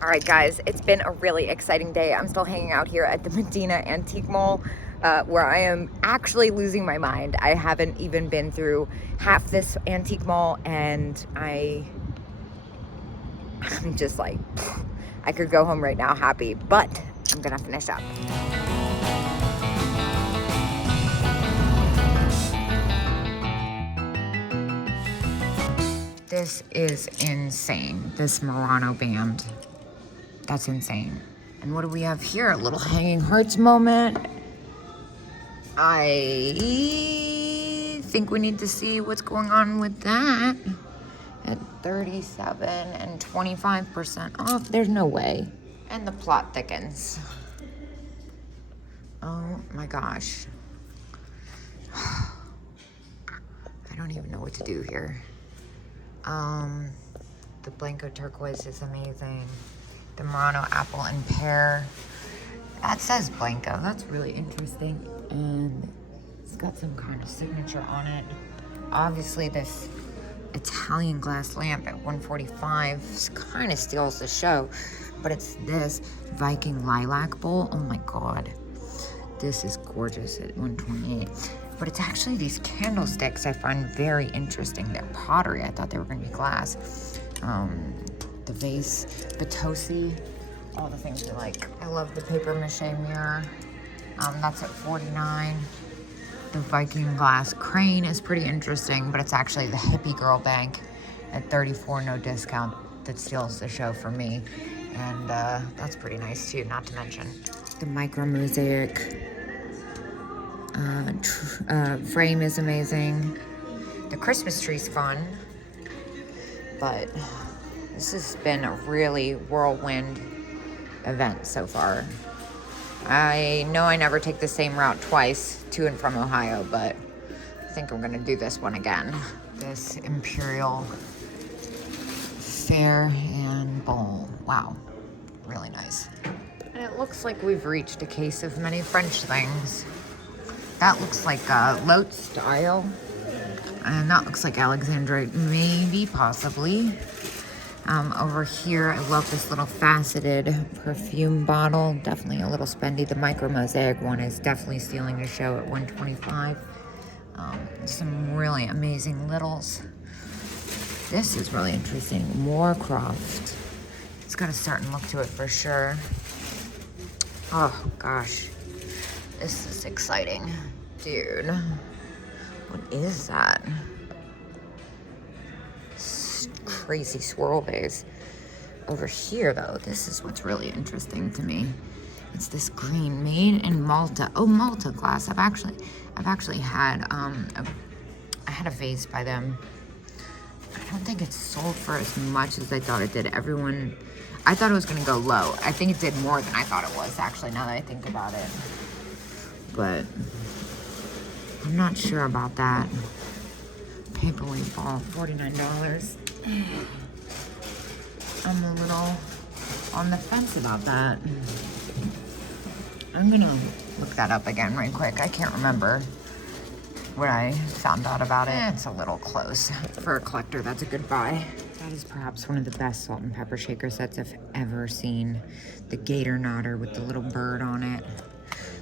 All right, guys, it's been a really exciting day. I'm still hanging out here at the Medina Antique Mall, where I am actually losing my mind. I haven't even been through half this antique mall, and I'm just like, I could go home right now happy, but I'm gonna finish up. This is insane, this Murano band. That's insane. And what do we have here? A little hanging hearts moment. I think we need to see what's going on with that. At 37 and 25% off. There's no way. And the plot thickens. Oh my gosh. I don't even know what to do here. The Blanco turquoise is amazing. The Murano apple and pear. That says Blanco. That's really interesting. And it's got some kind of signature on it. Obviously, this Italian glass lamp at 145 kind of steals the show. But it's this Viking lilac bowl. Oh my God. This is gorgeous at 128. But it's actually these candlesticks I find very interesting. They're pottery. I thought they were going to be glass. The vase, Potosi, all the things we like. I love the paper mache mirror. That's at 49. The Viking glass crane is pretty interesting, but it's actually the hippie girl bank at 34, no discount, that steals the show for me. And that's pretty nice too, not to mention the micro mosaic frame is amazing. The Christmas tree's fun, but this has been a really whirlwind event so far. I know I never take the same route twice to and from Ohio, but I think I'm gonna do this one again. This Imperial Fair and Bowl. Wow, really nice. And it looks like we've reached a case of many French things. That looks like Lot style. And that looks like Alexandrite, maybe, possibly. Over here, I love this little faceted perfume bottle. Definitely a little spendy. The micro mosaic one is definitely stealing the show at 125. Some really amazing littles. This is really interesting. Moorcroft. It's got a certain look to it for sure. Oh gosh, this is exciting, dude. What is that? Crazy swirl vase. Over here though, this is what's really interesting to me. It's this green, made in Malta. Oh, Malta glass. I've actually had I had a vase by them. I don't think it's sold for as much as I thought it did. I thought it was gonna go low. I think it did more than I thought it was, actually, now that I think about it. But I'm not sure about that. Paperweight ball, $49. I'm a little on the fence about that. I'm gonna look that up again right quick. I can't remember what I found out about it. It's a little close. For a collector, that's a good buy. That is perhaps one of the best salt and pepper shaker sets I've ever seen. The Gator Nodder with the little bird on it.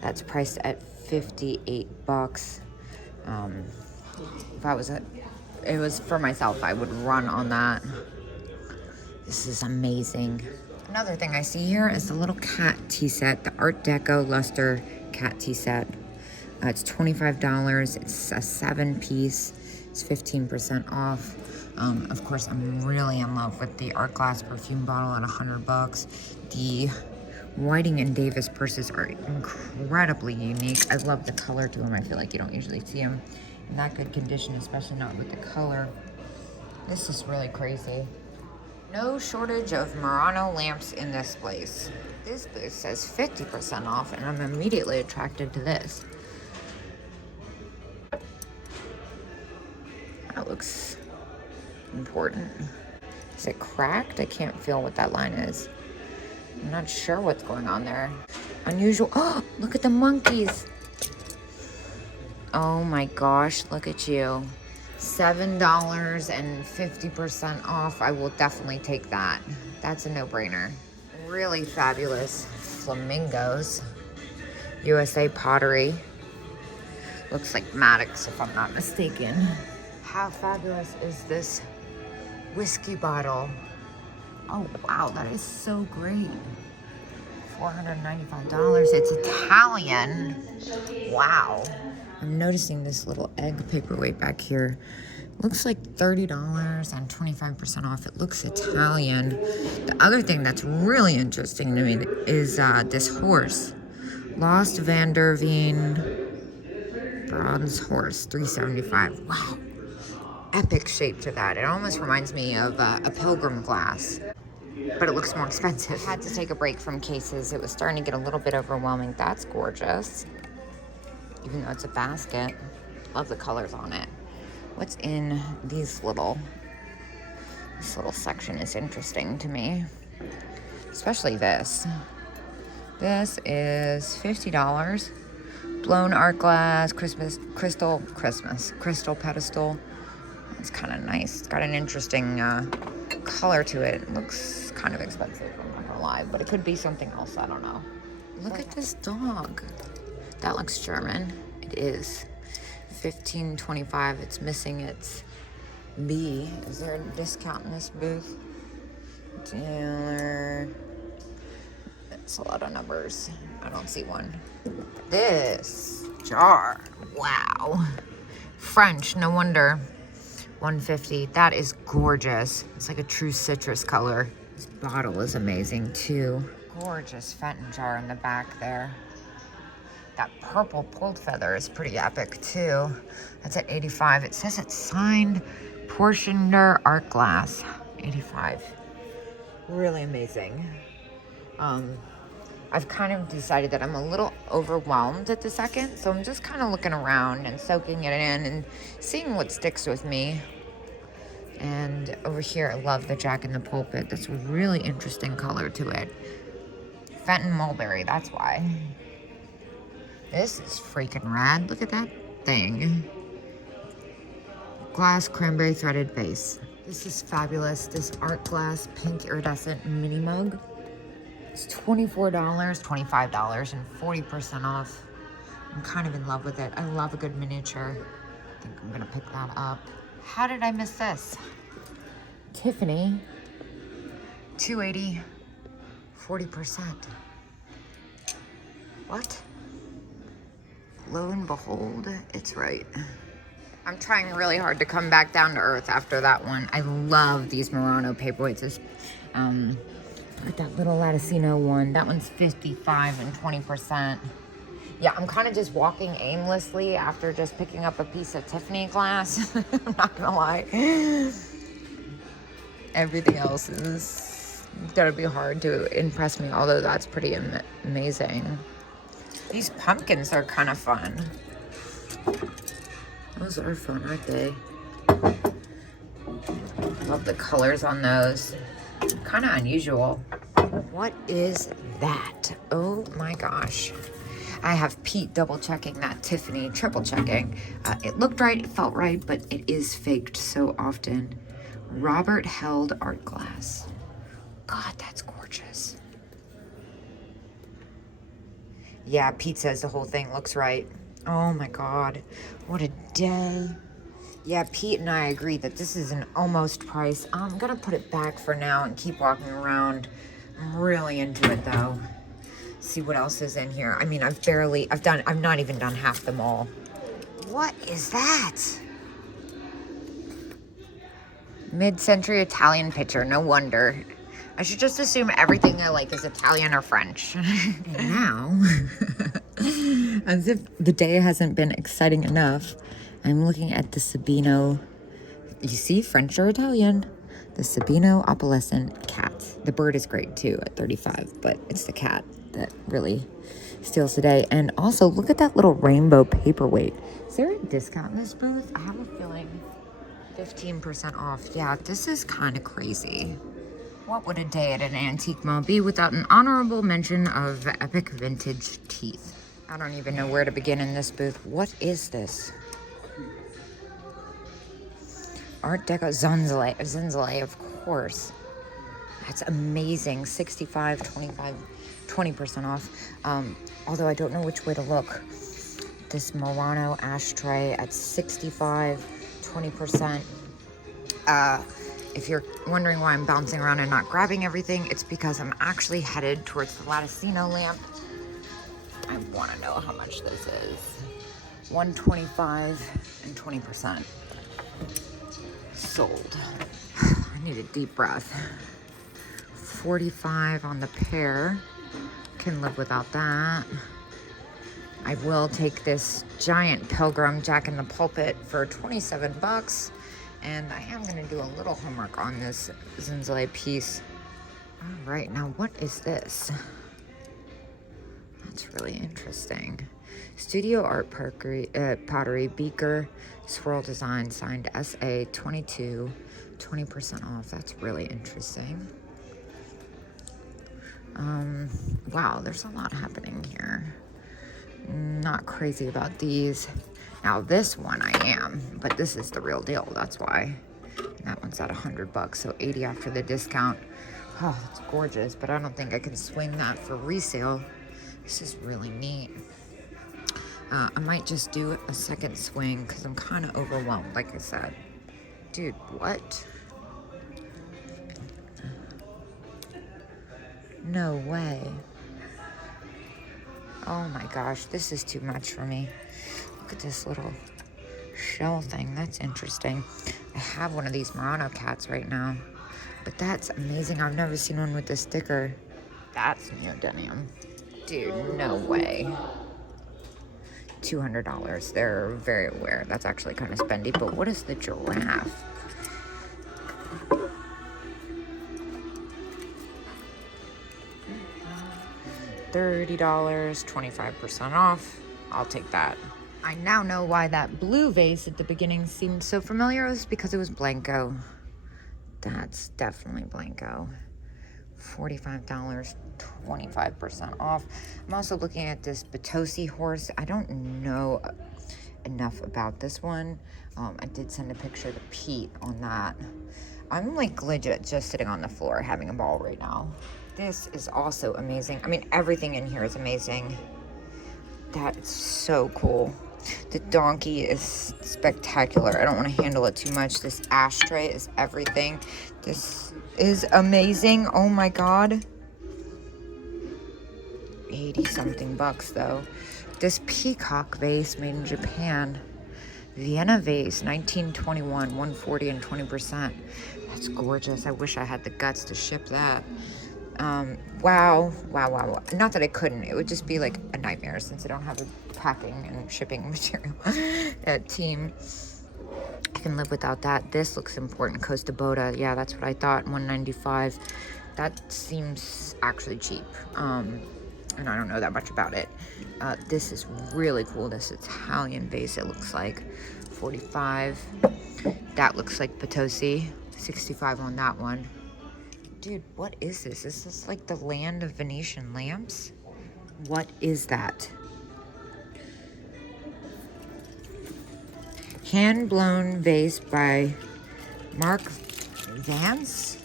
That's priced at $58. If it was for myself, I would run on that. This is amazing. Another thing I see here is the little cat tea set, the Art Deco Luster cat tea set. It's $25. It's a 7-piece. It's 15% off. Of course, I'm really in love with the Art Glass perfume bottle at $100. The Whiting and Davis purses are incredibly unique. I love the color to them. I feel like you don't usually see them in that good condition, especially not with the color. This is really crazy. No shortage of Murano lamps in this place. This booth says 50% off, and I'm immediately attracted to this. That looks important. Is it cracked? I can't feel what that line is. I'm not sure what's going on there. Unusual. Oh, look at the monkeys. Oh my gosh, look at you. $7 and 50% off. I will definitely take that. That's a no-brainer. really fabulous flamingos. USA pottery. Looks like Maddox, if I'm not mistaken. How fabulous is this whiskey bottle? Oh, wow, that is so great. $495. It's Italian. Wow. I'm noticing this little egg paperweight back here. Looks like $30 and 25% off. It looks Italian. The other thing that's really interesting to me is this horse. Lost Van der Veen bronze horse, $375. Wow. Epic shape to that. It almost reminds me of a pilgrim glass, but it looks more expensive. Had to take a break from cases. It was starting to get a little bit overwhelming. That's gorgeous. Even though it's a basket. Love the colors on it. What's in this little section is interesting to me. Especially this. This is $50. Blown art glass, crystal pedestal. It's kind of nice. It's got an interesting color to it. It looks kind of expensive, I'm not gonna lie, but it could be something else, I don't know. Look at this dog. That looks German. It is. $15.25. It's missing its B. Is there a discount in this booth? Dealer. It's a lot of numbers. I don't see one. This jar. Wow. French, no wonder. $150. That is gorgeous. It's like a true citrus color. This bottle is amazing too. Gorgeous Fenton jar in the back there. That purple pulled feather is pretty epic too. That's at $85. It says it's signed Portioner art glass. $85. Really amazing. I've kind of decided that I'm a little overwhelmed at the second, so I'm just kind of looking around and soaking it in and seeing what sticks with me. And over here, I love the Jack in the Pulpit. That's a really interesting color to it. Fenton Mulberry, that's why. This is freaking rad. Look at that thing. Glass cranberry threaded base. This is fabulous. This art glass pink iridescent mini mug. It's $24, $25, and 40% off. I'm kind of in love with it. I love a good miniature. I think I'm gonna pick that up. How did I miss this? Tiffany, $280, 40%. What? Lo and behold, it's right. I'm trying really hard to come back down to earth after that one. I love these Murano paperweights. Look at that little Latticino one. That one's $55 and 20%. Yeah, I'm kind of just walking aimlessly after just picking up a piece of Tiffany glass. I'm not gonna lie. Everything else is gonna be hard to impress me, although that's pretty amazing. These pumpkins are kind of fun. Those are fun, aren't they? Love the colors on those. Kind of unusual. What is that? Oh my gosh. I have Pete double checking that Tiffany, triple checking. It looked right, it felt right, but it is faked so often. Robert Held art glass. God, that's gorgeous. Yeah, Pete says the whole thing looks right. Oh my God, what a day. Yeah, Pete and I agree that this is an almost price. I'm gonna put it back for now and keep walking around. I'm really into it though. See what else is in here. I mean, I've not even done half the mall. What is that? Mid-century Italian pitcher, no wonder. I should just assume everything I like is Italian or French. And now, as if the day hasn't been exciting enough, I'm looking at the Sabino, you see, French or Italian, the Sabino opalescent cat. The bird is great too at $35, but it's the cat that really steals the day. And also, look at that little rainbow paperweight. Is there a discount in this booth? I have a feeling 15% off. Yeah, this is kind of crazy. What would a day at an antique mall be without an honorable mention of epic vintage teeth? I don't even know where to begin in this booth. What is this? Art Deco Zenzele, of course. That's amazing. 65, 25, 20% off. Although I don't know which way to look. This Murano ashtray at 65, 20%. If you're wondering why I'm bouncing around and not grabbing everything, it's because I'm actually headed towards the Latticino lamp. I want to know how much this is. 125 and 20%. Sold. I need a deep breath. 45 on the pear. Can live without that. I will take this giant Pilgrim Jack in the Pulpit for 27 bucks. And I am gonna do a little homework on this Zenzele piece. All right, now what is this? That's really interesting. Studio Art Pottery Beaker Swirl Design, signed SA 22, 20% off. That's really interesting. Wow, there's a lot happening here. Not crazy about these. Now this one I am, but this is the real deal, that's why. And that one's at 100 bucks, so 80 after the discount. Oh, it's gorgeous, but I don't think I can swing that for resale. This is really neat. I might just do a second swing because I'm kind of overwhelmed, like I said. Dude, what? No way. Oh my gosh, this is too much for me. Look at this little shell thing. That's interesting. I have one of these Murano cats right now, but that's amazing. I've never seen one with this sticker. That's neodymium. Dude, no way. $200. They're very aware. That's actually kind of spendy, but what is the giraffe? $30, 25% off. I'll take that. I now know why that blue vase at the beginning seemed so familiar. It was because it was Blanco. That's definitely Blanco. $45, 25% off. I'm also looking at this Potosi horse. I don't know enough about this one. I did send a picture to Pete on that. I'm like legit just sitting on the floor having a ball right now. This is also amazing. I mean, everything in here is amazing. That is so cool. The donkey is spectacular. I don't want to handle it too much. This ashtray is everything. This is amazing. Oh my God. 80 something bucks though. This peacock vase made in Japan. Vienna vase, 1921, 140 and 20%. That's gorgeous. I wish I had the guts to ship that. Wow. Not that I couldn't. It would just be like a nightmare since I don't have a packing and shipping material team. I can live without that. This looks important. Costa Boda. Yeah, that's what I thought. $195. That seems actually cheap. And I don't know that much about it. This is really cool. This Italian vase, it looks like. $45. That looks like Potosi. $65 on that one. Dude, what is this? Is this like the land of Venetian lamps? What is that? Hand-blown vase by Mark Vance,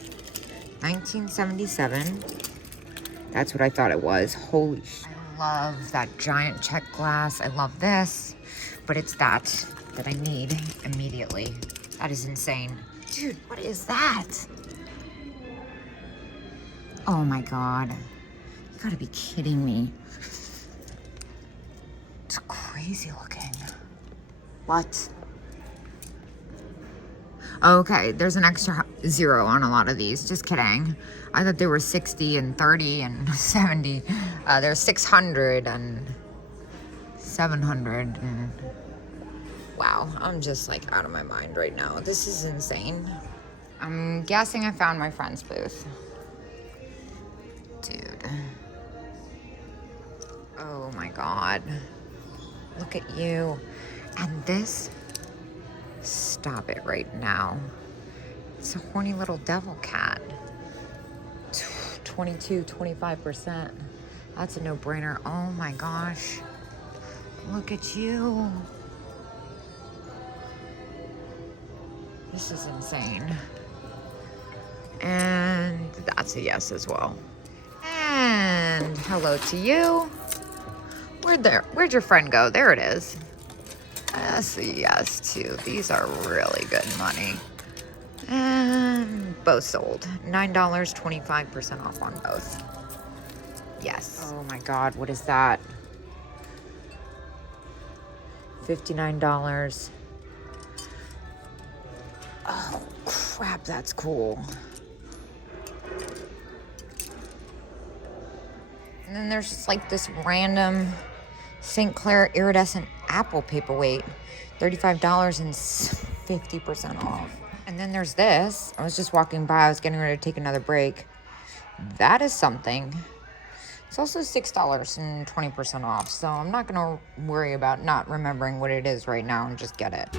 1977. That's what I thought it was. Holy shit. I love that giant check glass. I love this, but it's that I need immediately. That is insane. Dude, what is that? Oh my God. You gotta be kidding me. It's crazy looking. What? Okay, there's an extra 0 on a lot of these. Just kidding. I thought they were 60 and 30 and 70. There's 600 and 700 and... Wow, I'm just like out of my mind right now. This is insane. I'm guessing I found my friend's booth. Dude. Oh my God. Look at you. And this, stop it right now. It's a horny little devil cat. 22, 25%. That's a no-brainer. Oh my gosh. Look at you. This is insane. And that's a yes as well. And hello to you. Where'd your friend go? There it is. That's a yes too. These are really good money. And both sold. $9, 25% off on both. Yes. Oh my God, what is that? $59. Oh crap, that's cool. And then there's just like this random St. Clair iridescent apple paperweight. $35 and 50% off. And then there's this. I was just walking by. I was getting ready to take another break. That is something. It's also $6 and 20% off. So I'm not going to worry about not remembering what it is right now and just get it.